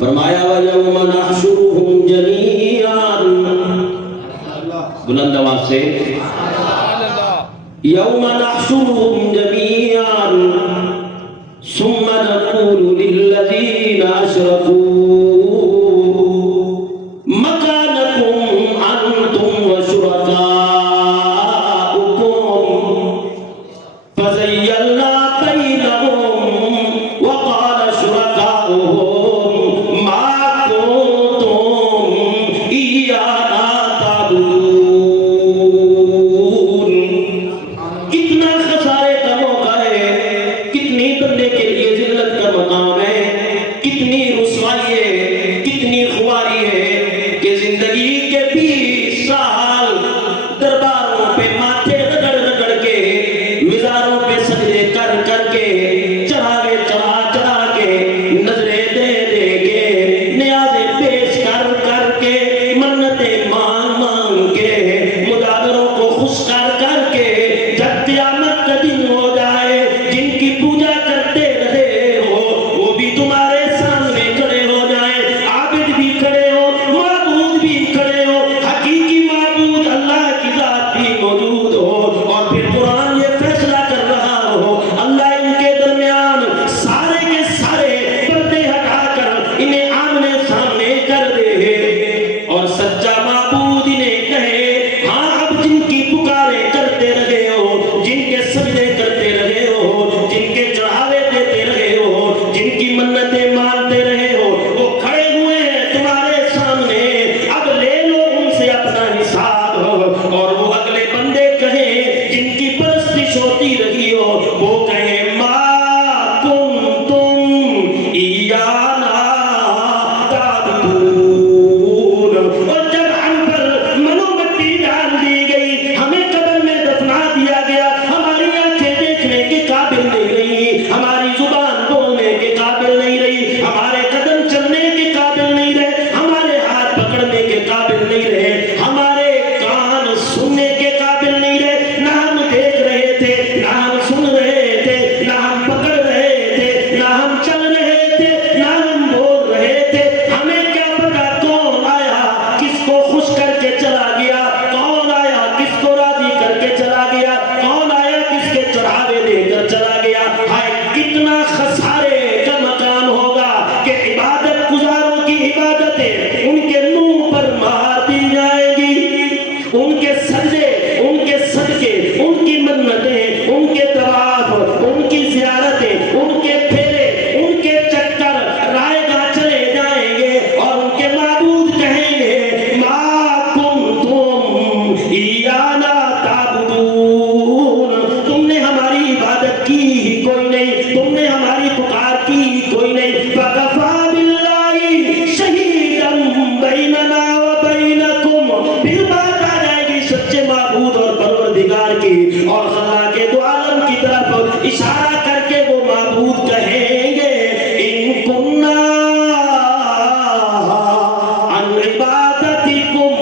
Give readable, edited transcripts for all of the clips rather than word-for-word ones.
فرمایا وَيَوْمَ نَحْشُرُهُمْ جَمِيعًا، بلند آواز سے يَوْمَ نَحْشُرُهُمْ جَمِيعًا ثُمَّ نَقُولُ لِلَّذِينَ أَشْرَكُوا مَكَانَكُمْ أَنْتُمْ وَشُرَكَاؤُكُمْ فَزَيَّلْنَا بَيْنَهُمْ وَقَالَ شُرَكَاؤُهُمْ مَا كُنتُمْ إِيَّانَا تَعْبُدُونَ۔ کتنا خسارے کا موقع ہے، کتنی بندے کے لیے ذلت کا مقام ہے، کتنی رسوائی ہے، کتنی خواری ہے کہ زندگی کے 20 سال درباروں پہ ماتھے رگڑ رگڑ کے، مزاروں پہ سجدے کر کر کے، چڑھاوے چڑھا چڑھا کے، نظریں دے دے کے، نیازیں پیش کر کر کے، منتیں مانگ مانگ کے، مدابروں کو خوش کر کر کے، جب قیامت کا دن ہو جائے، جن کی پوجا کرتے رہے ہو وہ بھی تمہارے سامنے کھڑے ہو جائیں، عابد بھی کھڑے ہو، معبود بھی کھڑے ہو، حقیقی معبود اللہ کی ذات بھی موجود ہو، اور پھر قرآن یہ فیصلہ کر رہا ہو اللہ ان کے درمیان سارے کے سارے پردے ہٹا کر انہیں آمنے سامنے کر دے، اور سچا معبود انہیں کہے ہاں اب جن کی پکاریں کرتے رہے ہو، جن کے سجدے کرتے رہے ہو، جن کے چڑھاوے دیتے رہے ہو، جن کی منتیں مانتے رہے ہو، وہ کھڑے ہوئے ہیں تمہارے سامنے، اب لے لو ان سے اپنا حساب، اور وہ اگلے بندے کہیں جن کی پرستش ہوتی رہی ہو، وہ کہیں ما کنتم ایانا تعبدون۔ اور جب ہم پر منو مٹی ڈال دی گئی، ہمیں قبر میں دفنا دیا گیا، ہماری آنکھیں دیکھنے کے قابل نہیں رہی، ہماری زبان بولنے کے قابل نہیں رہی، ہمارے قدم چلنے کے قابل نہیں رہے، ہمارے ہاتھ پکڑنے کے قابل نہیں رہے، ہمارے کان سننے کے قابل نہیں رہے، نہ ہم دیکھ رہے تھے، نہ ہم سن رہے تھے، نہ ہم پکڑ رہے تھے، نہ ہم چل رہے تھے، نہ ہم بول رہے تھے، ہمیں کیا پتا کون آیا کس کو خوش کر کے چلا گیا، کون آیا کس کو راضی کر کے چلا گیا، کون آیا کس کے چڑھاوے دے کر چلا گیا۔ ہائے کتنا خسارے کا مقام ہوگا کہ عبادت گزاروں کی عبادتیں ان کے منہ پر مار دی جائیں گی، ان کے سجدے، ان کے صدقے، ان کی منتیں، ان کے طواف، ان کی زیارتیں، ان کے پھیرے، ان کے چکر رائے گاہ چلے جائیں گے، اور ان کے معبود کہیں گے ما کنتم ایانا تعبدون، تم نے ہماری عبادت کی ہی کوئی نہیں، تم نے ہماری پکار کی ہی کوئی نہیں، فَكَفَى بِاللَّهِ شَهِيدًا بَيْنَنَا وَبَيْنَكُمْ، پھر بات آ جائے گی سچے معبود اور پروردگار کی، اور خدا کے دو عالم کی طرف اشارہ کر کے وہ معبود کہیں گے اِن كُنَّا عَنْ عِبَادَتِكُمْ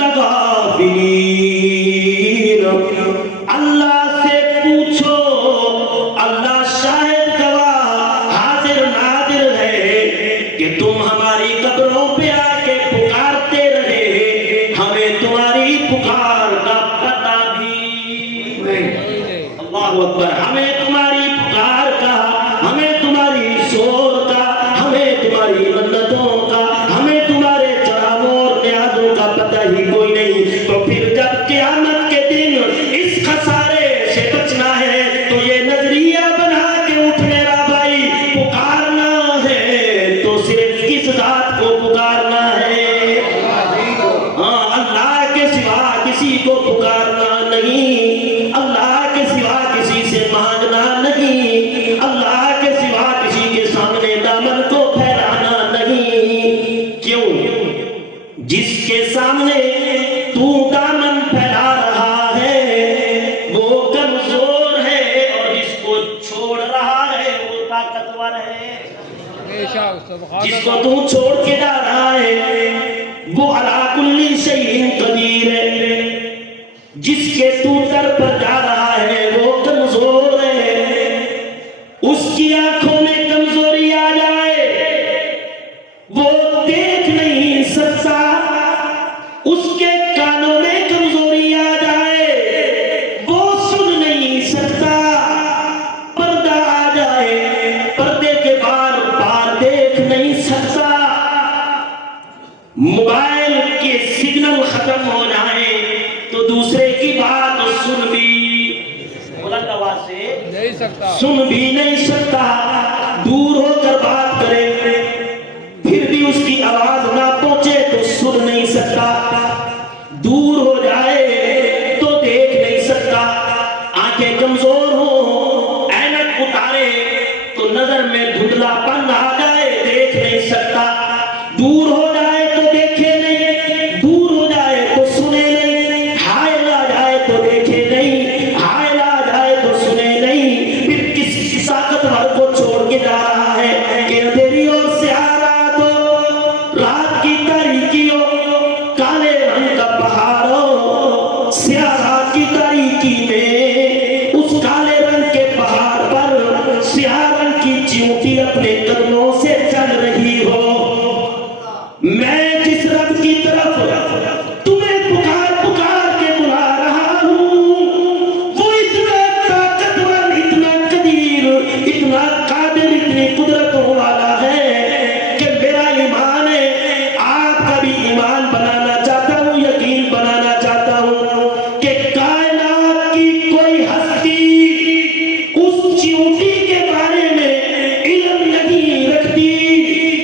لَغَافِلِينَ۔ اللہ سے پوچھو، اللہ شاہد گواہ حاضر ناظر ہے کہ تم ہماری قبروں پہ آ کے پکارتے رہے، ہمیں تمہاری پکار کا پتہ بھی نہیں، اللہ اکبر، ہمیں تمہاری پکار کا، ہمیں تمہاری شور کا، ہمیں تمہاری منتوں کا، ہمیں تمہارے چڑھاووں اور نیازوں کا پتہ ہی کوئی نہیں۔ تو پھر جب قیامت کے دن اس خسارے سے بچنا ہے تو یہ نظریہ بنا کے اٹھ میرا بھائی، پکارنا ہے تو صرف کس ذات کو پکارنا ہے؟ ہاں، اللہ کے سوا کسی کو پکارنا نہیں، اللہ کے سوا کسی سے مانگنا نہیں، اللہ کے سوا کسی کے سامنے دامن کو پھیلانا نہیں۔ کیوں؟ جس کے سامنے تو دامن پھیلا رہا ہے وہ کمزور ہے، اور جس کو چھوڑ رہا ہے وہ طاقتور ہے، جس کو تو چھوڑ کے جا رہا ہے وہ علی کل شیء قدیر ہے، جس کے تو در پر جا رہا ہے وہ کمزور ہے، اس کی آنکھوں میں کمزوری آ جائے سن بھی نہیں سکتا، دور ہو کر بات کرے پھر بھی اس کی آواز نہ پہنچے تو سن نہیں سکتا، دور ہو جائے تو دیکھ نہیں سکتا، آنکھیں کمزور ہو اینک اتارے تو نظر میں دھندلا پن آ جائے دیکھ نہیں سکتا، دور ہو جائے تو دیکھے نہیں، دور ہو جائے تو سنے نہیں، حائل آ جائے تو دیکھے نہیں، حائل آ جائے تو سنے نہیں، پھر کس طاقتور کو چھوڑ کے جا رہا ہے کہ اندھیری اور سیاہ رات ہو، رات کی تاریکی ہو، کالے رنگ کا پہاڑ ہو، سیاہ رات کی تاریکی میں اس کالے رنگ کے پہاڑ پر سیاہ رنگ کی چیونٹی اپنے قدموں سے چل رہی ہو، میں جس رب کی طرف تمہیں پکار پکار کے بلا رہا ہوں وہ اتنا طاقتور، اتنا قدیر، اتنا قادر، اتنی قدرتوں والا ہے کہ میرا ایمان ہے، آپ کا بھی ایمان بنانا چاہتا ہوں، یقین بنانا چاہتا ہوں کہ کائنات کی کوئی ہستی اس چیونٹی کے بارے میں علم نہیں رکھتی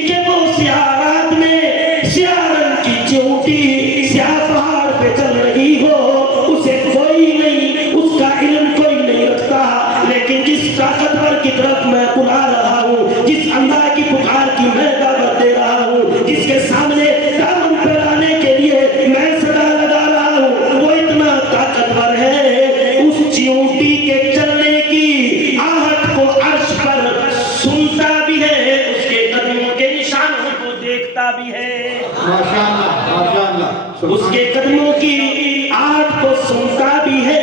کہ وہ سیاہ رات میں سیاہ رنگ کی چیونٹی سیاہ پہاڑ پہ چل رہی ہو، اسے کوئی نہیں، اس کا علم کوئی نہیں رکھتا، لیکن جس طاقتور کی طرف میں بلا رہا ہوں، جس اللہ کی پکار کی میں دعوت دے رہا ہوں، جس کے سامنے دامن پھیلانے کے لیے میں صدا لگا رہا ہوں، وہ اتنا طاقتور ہے، اس چیونٹی کے چلنے کی آہٹ کو عرش پر سنتا بھی ہے، اس کے قدموں کے نشانوں کو دیکھتا بھی ہے، ماشاءاللہ ماشاءاللہ، اس کے قدموں کی آہٹ کو سنتا بھی ہے،